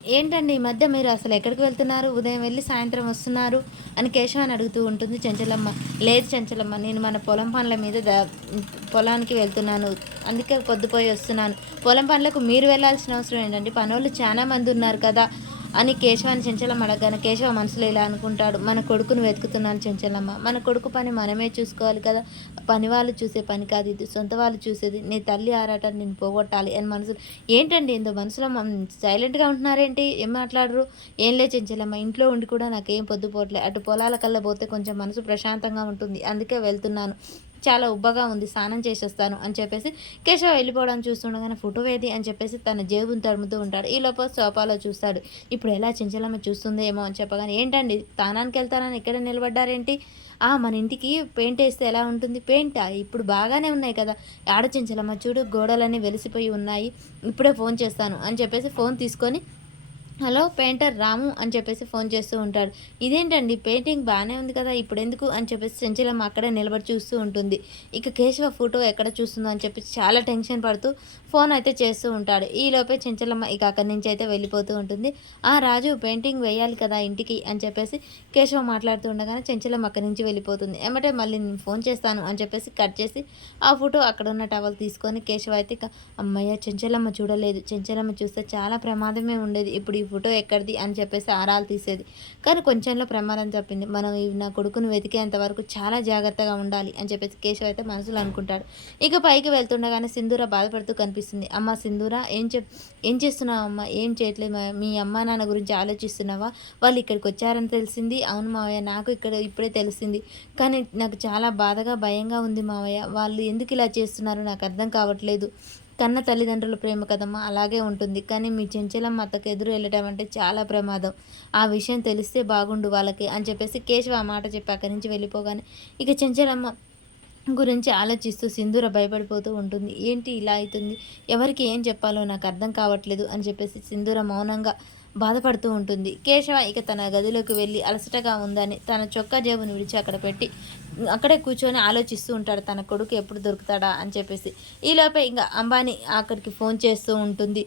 ఏంటండి ఈ మధ్య మీరు అసలు ఎక్కడికి వెళ్తున్నారు? ఉదయం వెళ్లి సాయంత్రం వస్తున్నారు అని కేశవాన్ని అడుగుతూ ఉంటుంది చెంచలమ్మ. లేదు చెంచలమ్మ, నేను మన పొలం పనుల మీద పొలానికి వెళ్తున్నాను. అందుకే పొద్దుపోయి వస్తున్నాను. పొలం పనులకు మీరు వెళ్ళాల్సిన అవసరం ఏంటండి? పనోళ్ళు చాలా మంది ఉన్నారు కదా అని కేశవాన్ని చెంచలమ్మ అడగగానే కేశవ మనసులో ఇలా అనుకుంటాడు. మన కొడుకును వెతుకుతున్నాను చెంచలమ్మ. మన కొడుకు పని మనమే చూసుకోవాలి కదా! పని వాళ్ళు చూసే పని కాదు ఇది. సొంత వాళ్ళు చూసేది. నీ తల్లి ఆరాటాన్ని నేను పోగొట్టాలి అని మనసు. ఏంటండి ఏందో మనసులో సైలెంట్‌గా ఉంటున్నారేంటి? ఏం మాట్లాడరు? ఏం లే చెంచలమ్మ, ఇంట్లో ఉండి కూడా నాకేం పొద్దుపోవట్లే. అటు పొలాలకల్లా పోతే కొంచెం మనసు ప్రశాంతంగా ఉంటుంది. అందుకే వెళ్తున్నాను. చాలా ఉబ్బగా ఉంది. స్నానం చేసొస్తాను అని చెప్పేసి కేశవ వెళ్ళిపోవడానికి చూస్తుండగానే ఫోటో ఏది అని చెప్పేసి తన జేబుని తడుముతూ ఉంటాడు. ఈలోపు సోఫాలో చూస్తాడు. ఇప్పుడు ఎలా చెంచలమ్మ చూస్తుందో ఏమో అని చెప్పగానే, ఏంటండి స్నానానికి వెళ్తానని ఇక్కడే నిలబడ్డారేంటి? మన ఇంటికి పెయింట్ ఏస్తే ఎలా ఉంటుంది? పెయింటా? ఇప్పుడు బాగానే ఉన్నాయి కదా! ఆడ చెంచలమ్మ చూడు, గోడలన్నీ వెలిసిపోయి ఉన్నాయి. ఇప్పుడే ఫోన్ చేస్తాను అని చెప్పేసి ఫోన్ తీసుకొని, హలో పెయింటర్ రాము అని చెప్పేసి ఫోన్ చేస్తూ ఉంటాడు. ఇదేంటండి పెయింటింగ్ బాగానే ఉంది కదా, ఇప్పుడెందుకు అని చెప్పేసి చెంచలమ్మ అక్కడే నిలబడి చూస్తూ ఉంటుంది. ఇక కేశవ ఫోటో ఎక్కడ చూస్తుందో అని చెప్పేసి చాలా టెన్షన్ పడుతూ ఫోన్ అయితే చేస్తూ ఉంటాడు. ఈలోపే చెంచలమ్మ ఇక అక్కడి నుంచి అయితే వెళ్ళిపోతూ ఉంటుంది. రాజు పెయింటింగ్ వేయాలి కదా ఇంటికి అని చెప్పేసి కేశవ మాట్లాడుతూ ఉండగానే చెంచలమ్మ అక్కడి నుంచి వెళ్ళిపోతుంది. ఏమంటే మళ్ళీ నేను ఫోన్ చేస్తాను అని చెప్పేసి కట్ చేసి ఆ ఫోటో అక్కడ ఉన్న టవల్ తీసుకొని కేశవ అయితే ఇక అమ్మయ్య చెంచలమ్మ చూడలేదు. చెంచలమ్మ చూస్తే చాలా ప్రమాదమే ఉండేది. ఇప్పుడు ఈ ఫోటో ఎక్కడిది అని చెప్పేసి ఆరాలు తీసేది. కానీ కొంచెంలో ప్రమాదం తప్పింది. మనం నా కొడుకును వెతికేంత వరకు చాలా జాగ్రత్తగా ఉండాలి అని చెప్పేసి కేశవ్ అయితే మనసులో అనుకుంటాడు. ఇక పైకి వెళ్తుండగానే సింధూర బాధపడుతూ కనిపిస్తుంది. అమ్మ సింధూర, ఏం చేస్తున్నావు అమ్మ? ఏం చేయట్లేదు. మీ అమ్మ నాన్న గురించి ఆలోచిస్తున్నావా? వాళ్ళు ఇక్కడికి వచ్చారని తెలిసింది. అవును మావయ్య, నాకు ఇక్కడ ఇప్పుడే తెలిసింది. కానీ నాకు చాలా బాధగా భయంగా ఉంది మావయ్య. వాళ్ళు ఎందుకు ఇలా చేస్తున్నారో నాకు అర్థం కావట్లేదు. కన్న తల్లిదండ్రుల ప్రేమ కదమ్మా, అలాగే ఉంటుంది. కానీ మీ చెంచలమ్మ అత్తకు ఎదురు వెళ్ళటం అంటే చాలా ప్రమాదం. ఆ విషయం తెలిస్తే బాగుండు వాళ్ళకి అని చెప్పేసి కేశవ ఆ మాట చెప్పి అక్కడి నుంచి వెళ్ళిపోగానే ఇక చెంచలమ్మ గురించి ఆలోచిస్తూ సింధూర భయపడిపోతూ ఉంటుంది. ఏంటి ఇలా అవుతుంది? ఎవరికి ఏం చెప్పాలో నాకు అర్థం కావట్లేదు అని చెప్పేసి సింధూర మౌనంగా బాధపడుతూ ఉంటుంది. కేశవ ఇక తన గదిలోకి వెళ్ళి అలసటగా ఉందని తన చొక్కా జేబును విడిచి అక్కడ పెట్టి అక్కడే కూర్చొని ఆలోచిస్తూ ఉంటాడు, తన కొడుకు ఎప్పుడు దొరుకుతాడా అని చెప్పేసి. ఈలోపే ఇంకా అంబానీ అక్కడికి ఫోన్ చేస్తూ ఉంటుంది.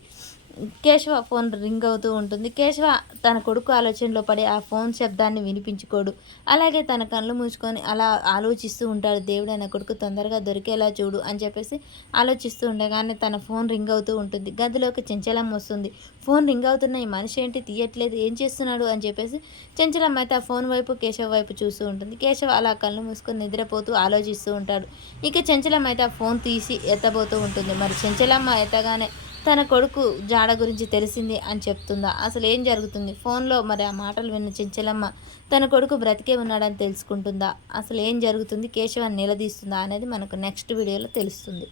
కేశవ ఫోన్ రింగ్ అవుతూ ఉంటుంది. కేశవ తన కొడుకు ఆలోచనలో పడి ఆ ఫోన్ శబ్దాన్ని వినిపించుకోడు. అలాగే తన కళ్ళు మూసుకొని అలా ఆలోచిస్తూ ఉంటాడు. దేవుడే, నా కొడుకు తొందరగా దొరికేలా చూడు అని చెప్పేసి ఆలోచిస్తూ ఉండగానే తన ఫోన్ రింగ్ అవుతూ ఉంటుంది. గదిలోకి చెంచలమ్మ వస్తుంది. ఫోన్ రింగ్ అవుతున్న ఈ మనిషి ఏంటి తీయట్లేదు, ఏం చేస్తున్నాడు అని చెప్పేసి చెంచలమ్మ అయితే ఆ ఫోన్ వైపు కేశవ వైపు చూస్తూ ఉంటుంది. కేశవ అలా కళ్ళు మూసుకొని నిద్రపోతూ ఆలోచిస్తూ ఉంటాడు. ఇక చెంచలమ్మ అయితే ఆ ఫోన్ తీసి ఎత్తబోతూ ఉంటుంది. మరి చెంచలమ్మ ఎత్తగానే తన కొడుకు జాడ గురించి తెలిసింది అని చెప్తుందా? అసలు ఏం జరుగుతుంది? ఫోన్లో మరి ఆ మాటలు విన్న చెంచలమ్మ తన కొడుకు బ్రతికే ఉన్నాడని తెలుసుకుంటుందా? అసలు ఏం జరుగుతుంది? కేశవాన్ని నిలదీస్తుందా అనేది మనకు నెక్స్ట్ వీడియోలో తెలుస్తుంది.